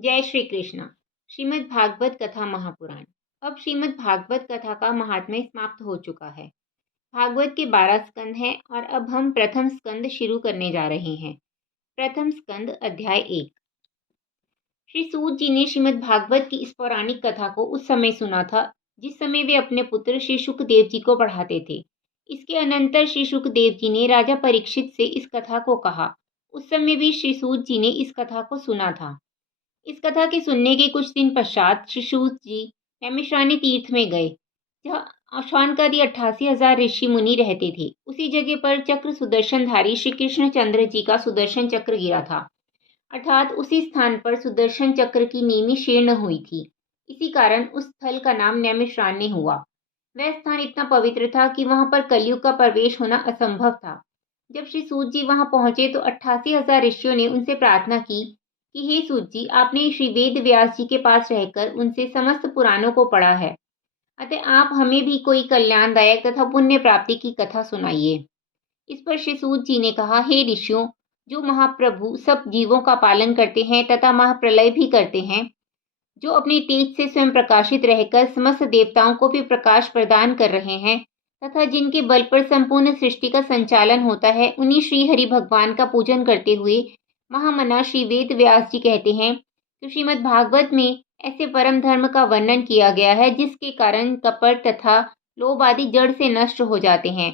जय श्री कृष्ण। श्रीमद् भागवत कथा महापुराण। अब श्रीमद् भागवत कथा का महात्म्य समाप्त हो चुका है। भागवत के 12 स्कंद हैं और अब हम प्रथम स्कंद शुरू करने जा रहे हैं। प्रथम स्कंद अध्याय 1। श्री सूत जी ने श्रीमद् भागवत की इस पौराणिक कथा को उस समय सुना था जिस समय वे अपने पुत्र श्री शुकदेव जी को पढ़ाते थे। इसके अनंतर श्री शुकदेव जी ने राजा परीक्षित से इस कथा को कहा। उस समय भी श्री सूत जी ने इस कथा को सुना था। इस कथा के सुनने के कुछ दिन पश्चात श्री सूत जी नैमिषारण्य तीर्थ में गए, जहाँ शौनकादि 88,000 ऋषि मुनि रहते थे। उसी जगह पर चक्र सुदर्शनधारी श्री कृष्णचंद्र जी का सुदर्शन चक्र गिरा था, अर्थात उसी स्थान पर सुदर्शन चक्र की नींव शीर्ण हुई थी। इसी कारण उस स्थल का नाम नैमिषारण्य हुआ। वह स्थान इतना पवित्र था कि वहां पर कलयुग का प्रवेश होना असंभव था। जब श्री सूत जी वहां पहुंचे तो 88,000 ऋषियों ने उनसे प्रार्थना की कि हे सूत जी, आपने श्री वेद व्यास जी के पास रहकर उनसे समस्त पुराणों को पढ़ा है, अतः आप हमें भी कोई कल्याणदायक तथा पुण्य प्राप्ति की कथा सुनाइए। इस पर श्री सूत जी ने कहा, हे ऋषियों, जो महाप्रभु सब जीवों का पालन करते हैं तथा महाप्रलय भी करते हैं, जो अपने तेज से स्वयं प्रकाशित रहकर समस्त देवताओं को भी प्रकाश प्रदान कर रहे हैं तथा जिनके बल पर संपूर्ण सृष्टि का संचालन होता है, उन्हीं श्री हरि भगवान का पूजन करते हुए महामना श्री वेद व्यास जी कहते हैं कि श्रीमद् भागवत में ऐसे परम धर्म का वर्णन किया गया है जिसके कारण कपट तथा लोभ आदि जड़ से नष्ट हो जाते हैं।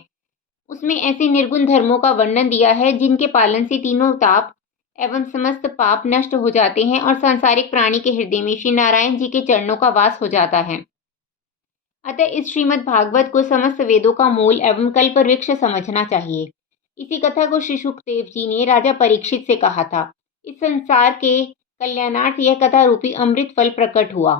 उसमें ऐसे निर्गुण धर्मों का वर्णन दिया है जिनके पालन से तीनों ताप एवं समस्त पाप नष्ट हो जाते हैं और सांसारिक प्राणी के हृदय में श्री नारायण जी के चरणों का वास हो जाता है। अतः इस श्रीमद् भागवत को समस्त वेदों का मूल एवं कल्प वृक्ष समझना चाहिए। इसी कथा को श्री शुकदेव जी ने राजा परीक्षित से कहा था। इस संसार के कल्याणार्थ यह कथा रूपी अमृत फल प्रकट हुआ।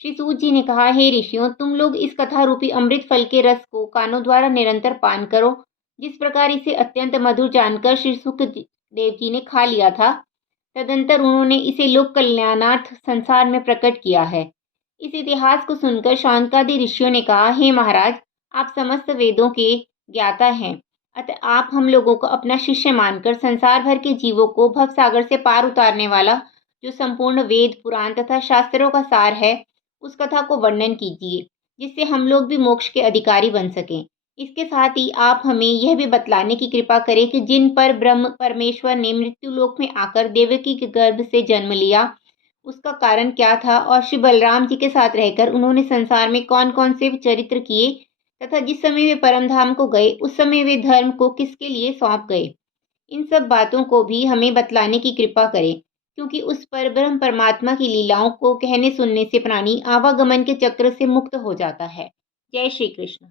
श्री सूत जी ने कहा, हे ऋषियों, तुम लोग इस कथा रूपी अमृत फल के रस को कानों द्वारा निरंतर पान करो। जिस प्रकार इसे अत्यंत मधुर जानकर श्री सुखदेव जी ने खा लिया था, तदंतर उन्होंने इसे लोक कल्याणार्थ संसार में प्रकट किया है। इस इतिहास को सुनकर शौनकादि ऋषियों ने कहा, हे महाराज, आप समस्त वेदों के ज्ञाता हैं, अतः आप हम लोगों को अपना शिष्य मानकर संसार भर के जीवों को भवसागर से पार उतारने वाला जो संपूर्ण वेद पुराण तथा शास्त्रों का सार है, उस कथा को वर्णन कीजिए, जिससे हम लोग भी मोक्ष के अधिकारी बन सकें। इसके साथ ही आप हमें यह भी बतलाने की कृपा करें कि जिन पर ब्रह्म परमेश्वर ने मृत्यु लोक में आकर देवकी के गर्भ से जन्म लिया, उसका कारण क्या था और श्री बलराम जी के साथ रहकर उन्होंने संसार में कौन कौन से चरित्र किए तथा जिस समय वे परम धाम को गए उस समय वे धर्म को किसके लिए सौंप गए। इन सब बातों को भी हमें बतलाने की कृपा करें, क्योंकि उस पर ब्रह्म परमात्मा की लीलाओं को कहने सुनने से प्राणी आवागमन के चक्र से मुक्त हो जाता है। जय श्री कृष्ण।